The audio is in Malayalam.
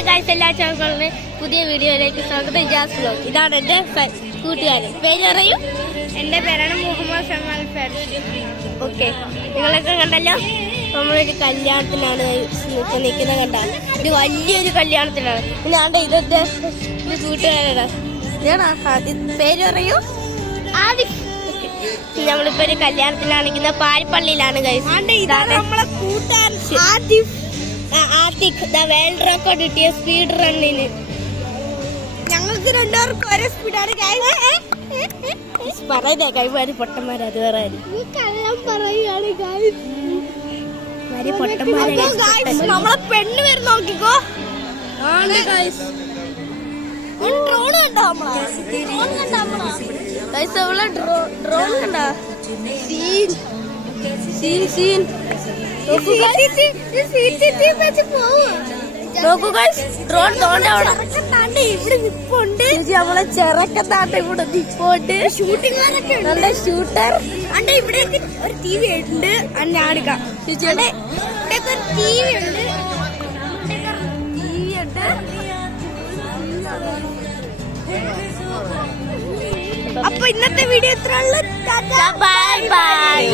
എല്ലാ ചാനലുകളിലും പുതിയ വീഡിയോയിലേക്ക് സ്വാഗതം. ഇജാസ് വ്ലോഗ്. ഇതാണ് എൻ്റെ കൂട്ടുകാരൻ. പേര് പറയൂ. എൻ്റെ പേരാണ് മുഹമ്മദ് സൽമാൻ ഫാരിസ്. ഓക്കെ, നിങ്ങളൊക്കെ കണ്ടല്ലോ, നമ്മളൊരു കല്യാണത്തിനാണ് നിൽക്കുന്നത്. കണ്ടാൽ ഇത് വലിയൊരു കല്യാണത്തിനാണ്. പിന്നെ ഇതൊക്കെ ഇത് കൂട്ടുകാരാണ്. പേര് പറയൂ. നമ്മളിപ്പോ ഒരു കല്യാണത്തിലാണ് നിൽക്കുന്നത്. പാരിപ്പള്ളിയിലാണ്. നമ്മളെ കൂട്ടുകാരൻ ആതിഖ് വേൾഡ് റെക്കോർഡ് കിട്ടിയ സ്പീഡ് റണ്ണിന്. ഞങ്ങൾക്ക് രണ്ടുപേർക്കും ഒരേ സ്പീഡാണ്. പറയുന്നേ കൈമാരി പൊട്ടന്മാര്. അത് വേറെ കള്ളം പറയുകയാണ്. നമ്മളെ പെണ്ണ് വരെ നോക്കിക്കോ. ഡ്രോൺ കണ്ടോ? ഡ്രോൺ കണ്ടോ? സീൻ നോക്കൂ ഗൈസ്, ഡ്രോൺ തോണ്ടവിടെ ഇവിടെ നിപ്പുണ്ട്. നമ്മളെ ചെറുക്കത്താണ്ട് ഇവിടെ നിപ്പോണ്ട്. ഷൂട്ടിംഗ് നല്ല ഷൂട്ടർ. ഇവിടെ ഒരു TV ഉണ്ട്. ഞാടുക്കാം ഇവിടെ ഒരു TV ഉണ്ട്. അപ്പൊ ഇന്നത്തെ വീഡിയോ ഇത്ര ഉള്ളു. Bye bye.